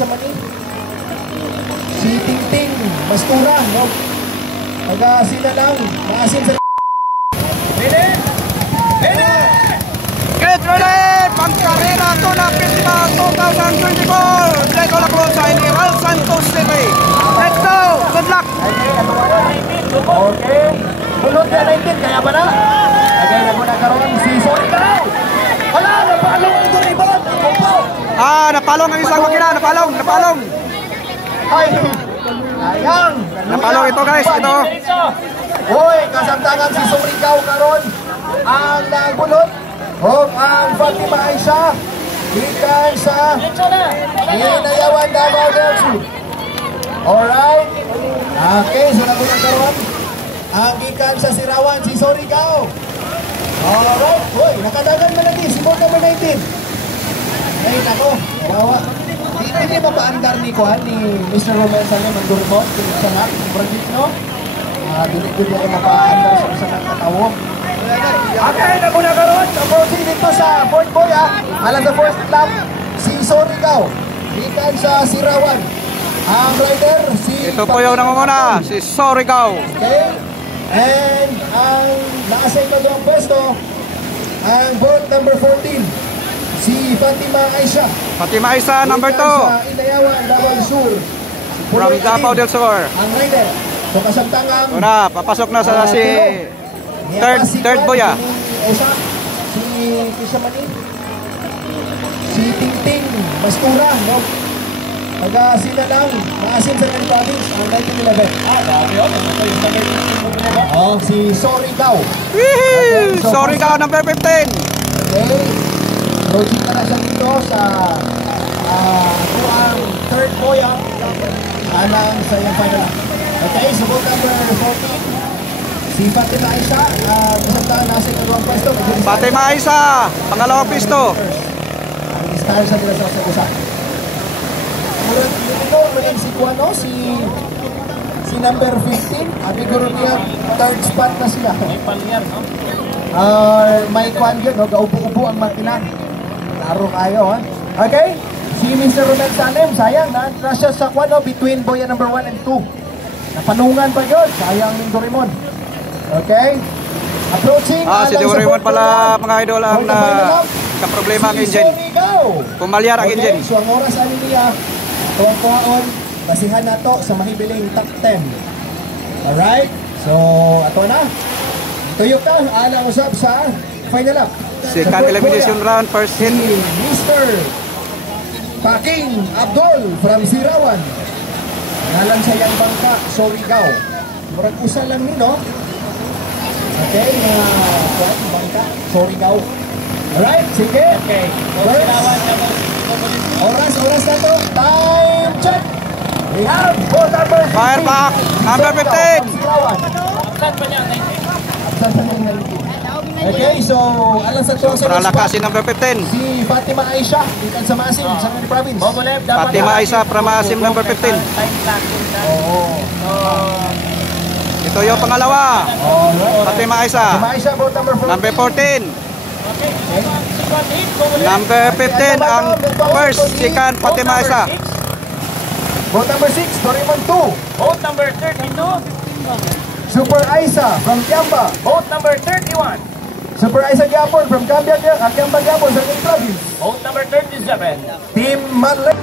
Kishamani. Si Tingting Mastura, no? Taga-sina lang, maasin sa... Ready? Ready! Get ready! Pangkarera Tuna Festival 2024! Play all across sa Iniral Santos City. Let's go! Good luck! Okay. Bulot na 19, kaya ba na? Agay na ko nagkaroon si Sorikao. Hala, napalong ito ribot. Napalong ang isang makina. Napalong. Ay, sayang. Napalong ito guys, ito. Uy, kasamtangan si Sorikao karon ang nagbulot. Ang Fatima Aisha. Ikan sa Inayawan Davao del Sur. Alright. Okay, so nagulang karon. Ang ikan sa Sirawan, si Sorikao. Alright. Uy, nakadagan mo lagi. Si board number 19. Ay, nako. Kawawa. Hindi ba paandar ni Kuhan, ni Mr. Romel Sanem, ang durmot, kung sa nga, project, no? Dili-dili ay mapaandar sa isang katawo. Okay, nagulang karon. Approaching dito sa fourth boy, alam sa first lap, si Sorikao. Ikan sa Sirawan. Ang rider, si... Ito po yung nangunguna, si Sorikao. Okay. And ang nasa ikawang pwesto, ang board number 14, si Fatima Aisha. Fatima Aisha, number 2. Sa Inayawan, Davao del Sur. From Davao del Sur. Ang rider. So kasamtangang... Una, papasok na sa si... Third boy, Si Kishamani. Si Tingting Mastura, no? Taga-sina lang, maasin sa Red Province, ang 1911. Oh, si Sorikao. Sorikao, number 15. Okay. Project na siya dito sa ang third boy, alang sa yung final. Okay, so boat number 14. Si Fatima Aisha, isang taon nasa ikalawang pwesto. Fatima Aisha, pangalawang pwesto. Ang style sa nila sa sagusan. Si Kuano, si number 15, abiguro niya third spot na sila. May Kuan yun, no? Gaupo-upo ang makina. Laro kayo, ha? Okay? Si Mr. Romel Sanem, sayang na siya sa Kuano between boya number 1 and 2. Napanungan pa yun, sayang yung Doraemon. Okay? Approaching. Si Doraemon pala mga idol ang kaproblema ang engine. Pumalyar ang engine. So ang oras ano niya, tuwang kuhaon, basihan na to sa mahibiling top 10. Alright? So, ato na. Tuyok ka, alang usap sa final lap. Second elimination round, first hit. Si Mr. Paking Abdul from Sirawan. Ngalan sa yang bangka, Sorikao. Murag usa lang ni, no? Okay, bangka, Sorikao. Alright, sige. Okay. Oras na to. Time check. We have boat number 15. Fire back, number 15. Okay, so alam sa to Sobrang lakas si number 15. si Fatima Aisha, ikan sa Masim, sa Manila Province. Fatima Aisha from Masim, number 15. Ito yung pangalawa. Fatima Aisha. Fatima Aisha, boat number 14. Number 14. Number 15 ang first, second, Fatima Aisha. Boat number 6, Doraemon 2. Boat number 32. Super Aisa from Kiamba. Boat number 31. Super Aisa Gapon from Kiamba Gapon sa Manila Province. Boat number 37. Team Manley.